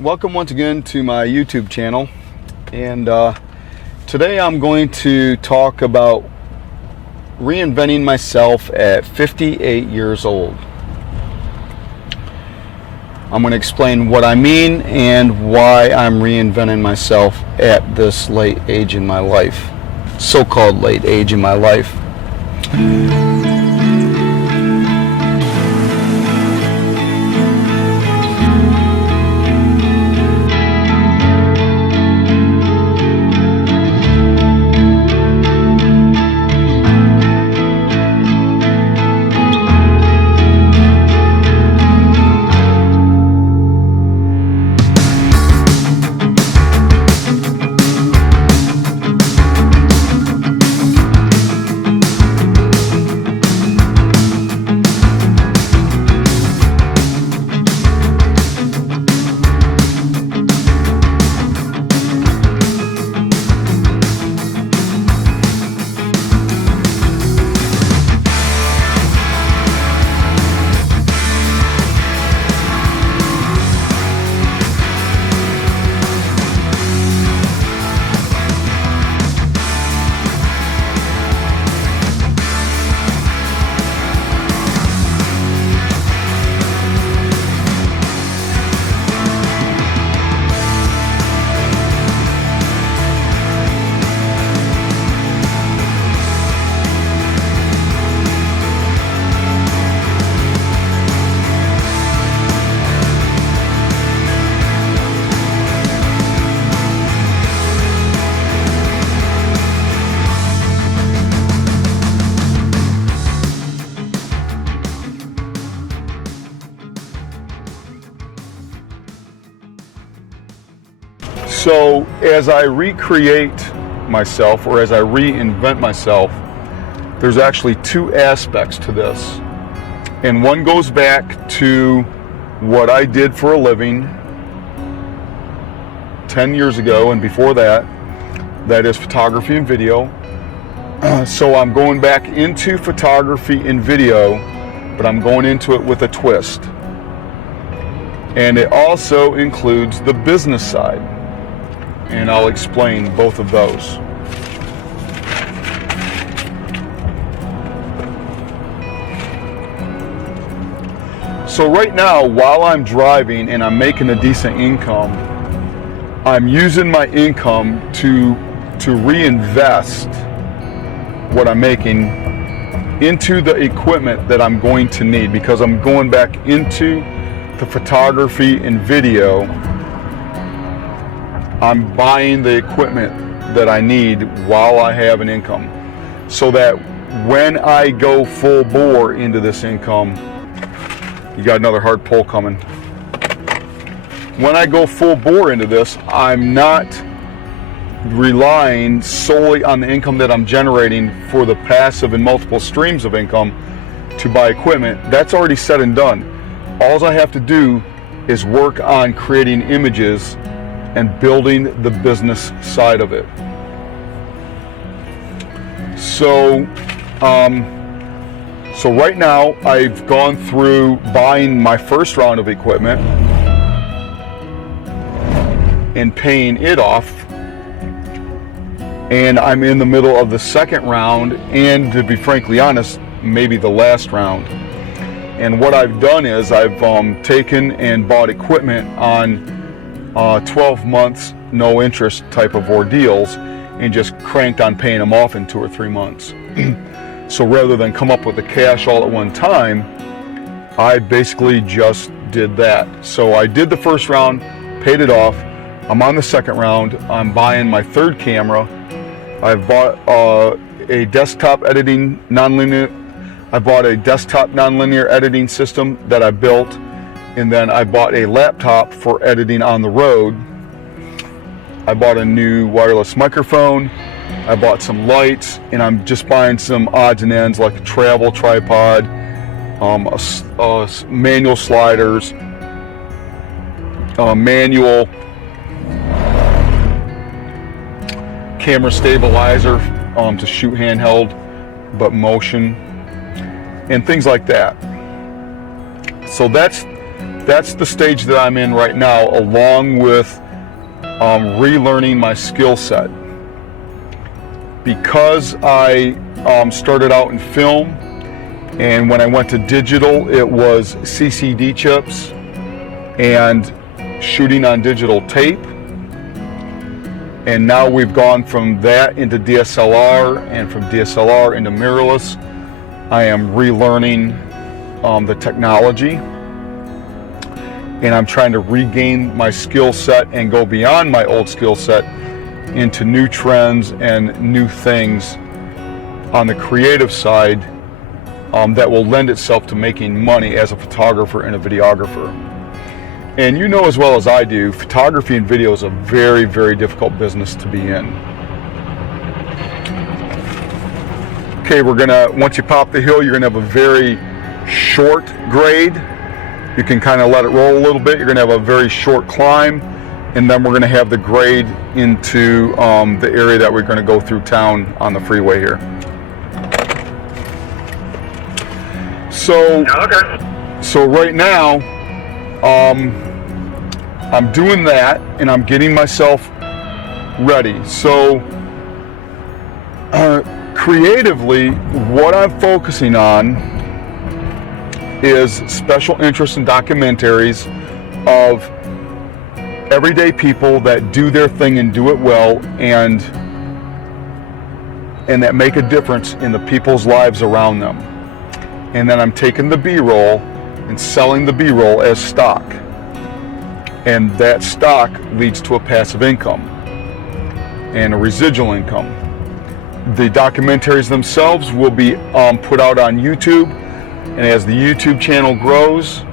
Welcome once again to my YouTube channel, and today I'm going to talk about reinventing myself at 58 years old. I'm going to explain what I mean and why I'm reinventing myself at this late age in my life, so-called late age in my life. So as I recreate myself, or as I reinvent myself, there's actually two aspects to this. And one goes back to what I did for a living 10 years ago and before that. That is photography and video. So I'm going back into photography and video, but I'm going into it with a twist. And it also includes the business side. And I'll explain both of those. So right now, while I'm driving and I'm making a decent income, I'm using my income to reinvest what I'm making into the equipment that I'm going to need, because I'm going back into the photography and video. I'm buying the equipment that I need while I have an income, so that when I go full bore into this income, you got another hard pull coming. When I go full bore into this, I'm not relying solely on the income that I'm generating for the passive and multiple streams of income to buy equipment. That's already said and done. All I have to do is work on creating images and building the business side of it. So right now I've gone through buying my first round of equipment and paying it off, and I'm in the middle of the second round, and to be frankly honest, maybe the last round. And what I've done is I've taken and bought equipment on 12 months no interest type of ordeals, and just cranked on paying them off in 2 or 3 months. So rather than come up with the cash all at one time, I basically just did that. So I did the first round, paid it off. I'm on the second round. I'm buying my third camera. I've bought a desktop editing nonlinear. I bought a desktop nonlinear editing system that I built. And then I bought a laptop for editing on the road. I bought a new wireless microphone. I bought some lights, and I'm just buying some odds and ends like a travel tripod, manual sliders, manual camera stabilizer to shoot handheld but motion, and things like that. So that's that's the stage that I'm in right now, along with relearning my skill set. Because I started out in film, and when I went to digital, it was CCD chips and shooting on digital tape. And now we've gone from that into DSLR, and from DSLR into mirrorless. I am relearning the technology, and I'm trying to regain my skill set and go beyond my old skill set into new trends and new things on the creative side that will lend itself to making money as a photographer and a videographer. And you know as well as I do, photography and video is a very, very difficult business to be in. Okay, once you pop the hill, you're gonna have a very short grade. You can kind of let it roll a little bit. You're gonna have a very short climb, and then we're gonna have the grade into the area that we're gonna go through town on the freeway here. So right now, I'm doing that, and I'm getting myself ready. So creatively, what I'm focusing on is special interest in documentaries of everyday people that do their thing and do it well, and that make a difference in the people's lives around them. And then I'm taking the B-roll and selling the B-roll as stock. And that stock leads to a passive income and a residual income. The documentaries themselves will be put out on YouTube, and as the YouTube channel grows,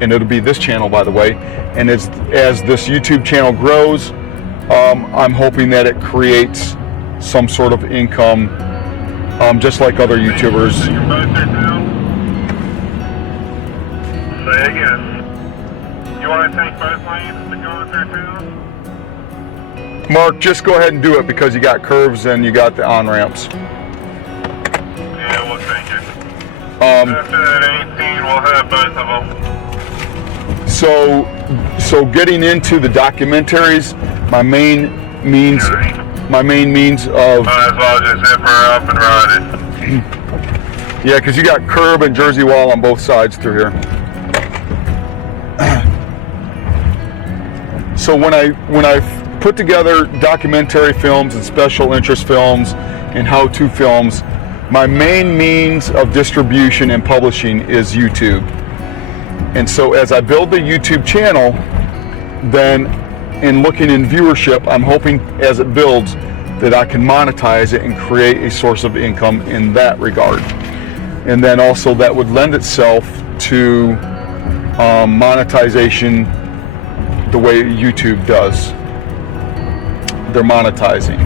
and it'll be this channel, by the way, and as this YouTube channel grows, I'm hoping that it creates some sort of income, just like other YouTubers. Say again. You want to take both lanes to go through town? Mark, just go ahead and do it because you got curves and you got the on-ramps. Yeah, we'll take it. After that 18, we'll have both of them. So getting into the documentaries, my main means of... Might as well just zip her up and ride it. Yeah, because you got curb and Jersey wall on both sides through here. So when I put together documentary films and special interest films and how-to films, my main means of distribution and publishing is YouTube. And so as I build the YouTube channel, then in looking in viewership, I'm hoping as it builds that I can monetize it and create a source of income in that regard. And then also that would lend itself to monetization the way YouTube does. They're monetizing.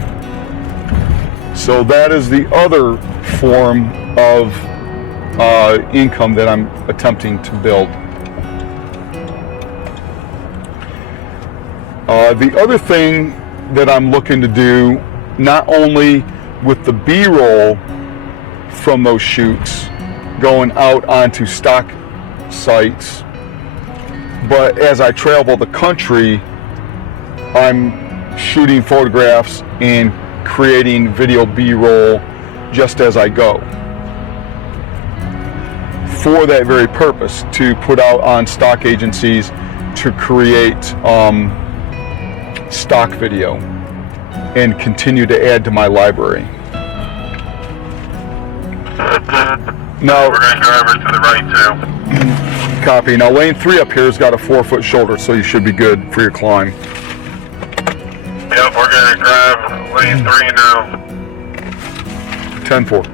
So that is the other form of income that I'm attempting to build. The other thing that I'm looking to do, not only with the B-roll from those shoots going out onto stock sites, but as I travel the country, I'm shooting photographs and creating video B-roll just as I go, for that very purpose, to put out on stock agencies to create stock video and continue to add to my library. Now, we're going to go over to the right too. Copy. Now lane 3 up here has got a 4-foot shoulder, so you should be good for your climb. Yep, we're going to grab lane 3 now. 10-4.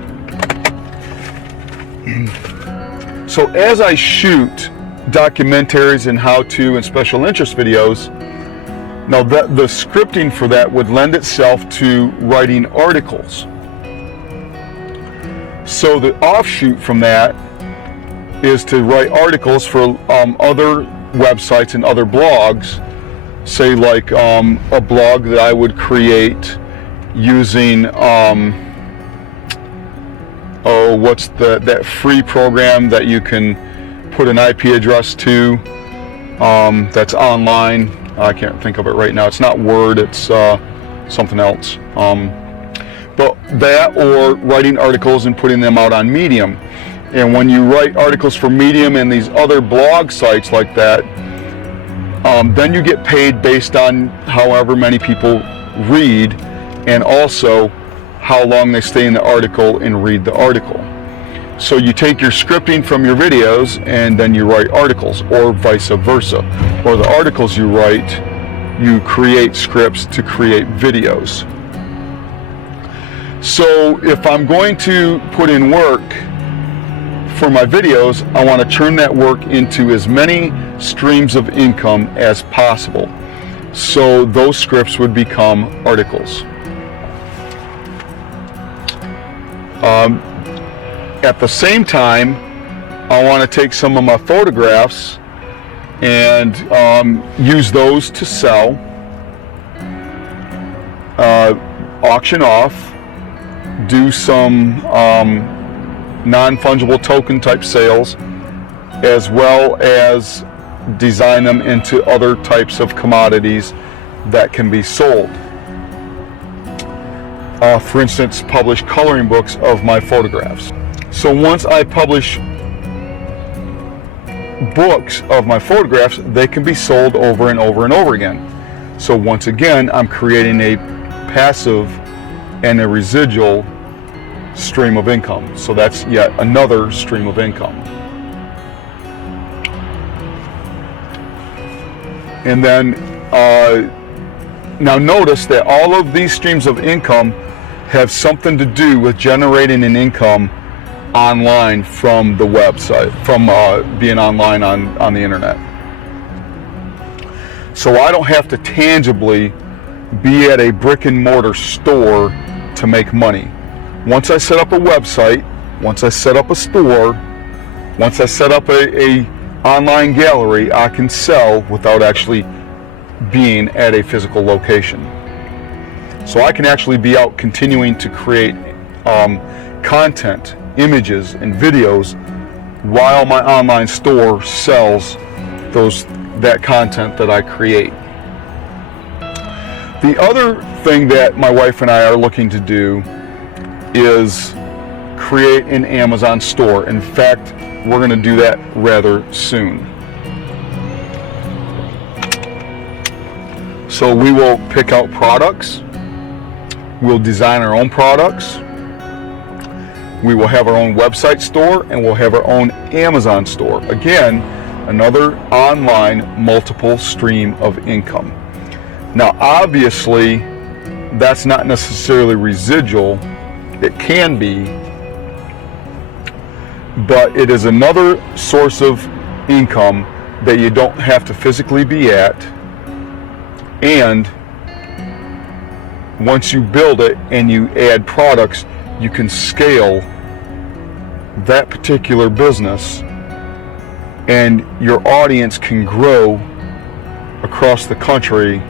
So as I shoot documentaries and how-to and special interest videos, now the scripting for that would lend itself to writing articles. So the offshoot from that is to write articles for other websites and other blogs, say like a blog that I would create using what's that free program that you can put an IP address to that's online. I can't think of it right now. It's not Word, it's something else. But that, or writing articles and putting them out on Medium. And when you write articles for Medium and these other blog sites like that, then you get paid based on however many people read, and also how long they stay in the article and read the article. So you take your scripting from your videos and then you write articles, or vice versa. Or the articles you write, you create scripts to create videos. So if I'm going to put in work for my videos, I want to turn that work into as many streams of income as possible. So those scripts would become articles. At the same time, I want to take some of my photographs and use those to sell, auction off, do some non-fungible token type sales, as well as design them into other types of commodities that can be sold. For instance, publish coloring books of my photographs. So once I publish books of my photographs, they can be sold over and over and over again. So once again, I'm creating a passive and a residual stream of income. So that's yet another stream of income. And then now notice that all of these streams of income have something to do with generating an income online from the website, from being online on the internet. So I don't have to tangibly be at a brick and mortar store to make money. Once I set up a website, once I set up a store, once I set up a online gallery, I can sell without actually being at a physical location. So I can actually be out continuing to create content, images, and videos while my online store sells that content that I create. The other thing that my wife and I are looking to do is create an Amazon store. In fact, we're going to do that rather soon. So we will pick out products, we'll design our own products, we will have our own website store, and we'll have our own Amazon store. Again, another online multiple stream of income. Now obviously that's not necessarily residual. It can be, but it is another source of income that you don't have to physically be at, and once you build it and you add products, you can scale that particular business and your audience can grow across the country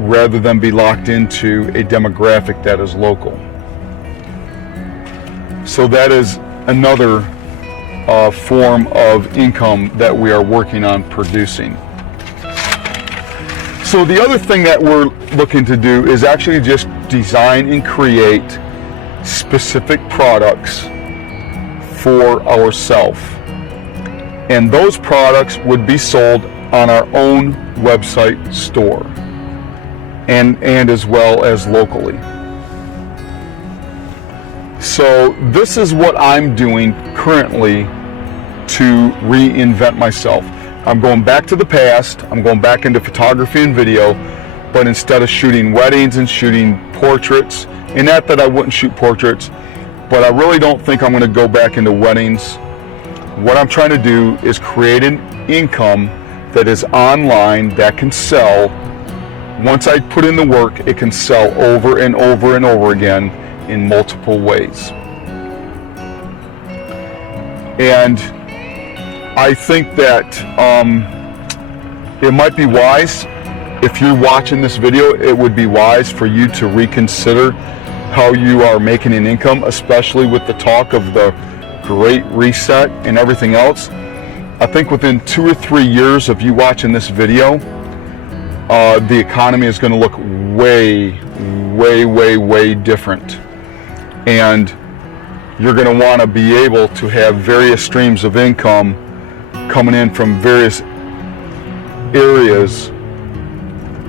rather than be locked into a demographic that is local. So that is another form of income that we are working on producing. So the other thing that we're looking to do is actually just design and create specific products for ourselves. And those products would be sold on our own website store and as well as locally. So this is what I'm doing currently to reinvent myself. I'm going back to the past, I'm going back into photography and video, but instead of shooting weddings and shooting portraits, and not that I wouldn't shoot portraits, but I really don't think I'm going to go back into weddings. What I'm trying to do is create an income that is online that can sell. Once I put in the work, it can sell over and over and over again in multiple ways. And I think that it might be wise, if you're watching this video, it would be wise for you to reconsider how you are making an income, especially with the talk of the Great Reset and everything else. I think within 2 or 3 years of you watching this video, the economy is going to look way different. And you're going to want to be able to have various streams of income coming in from various areas,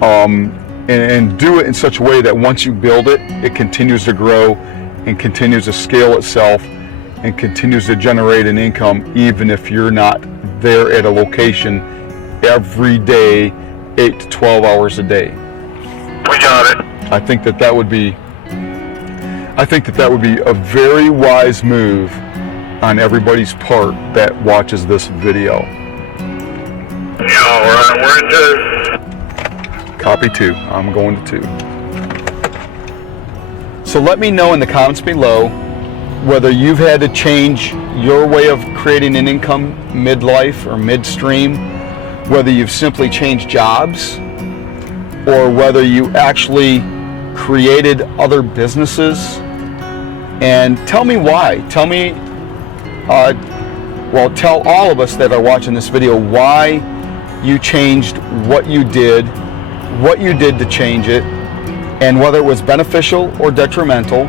and do it in such a way that once you build it, it continues to grow and continues to scale itself and continues to generate an income, even if you're not there at a location every day, 8 to 12 hours a day. We got it. I think that would be a very wise move on everybody's part that watches this video. Yeah, we're in 2. Copy 2. I'm going to 2. So let me know in the comments below whether you've had to change your way of creating an income midlife or midstream, whether you've simply changed jobs, or whether you actually created other businesses. And tell me why. Tell me, tell all of us that are watching this video why you changed what you did to change it, and whether it was beneficial or detrimental.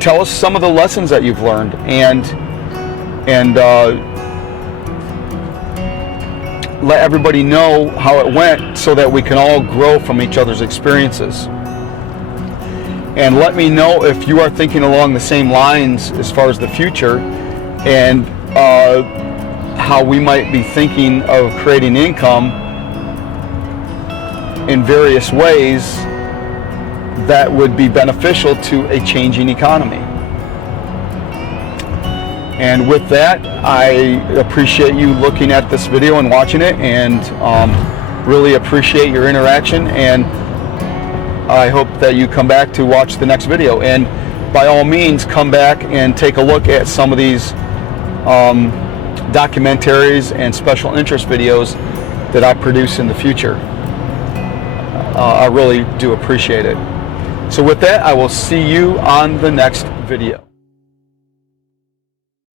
Tell us some of the lessons that you've learned, and let everybody know how it went so that we can all grow from each other's experiences. And let me know if you are thinking along the same lines as far as the future, and how we might be thinking of creating income in various ways that would be beneficial to a changing economy. And with that, I appreciate you looking at this video and watching it, and really appreciate your interaction, and I hope that you come back to watch the next video. And by all means, come back and take a look at some of these documentaries and special interest videos that I produce in the future. I really do appreciate it. So with that, I will see you on the next video.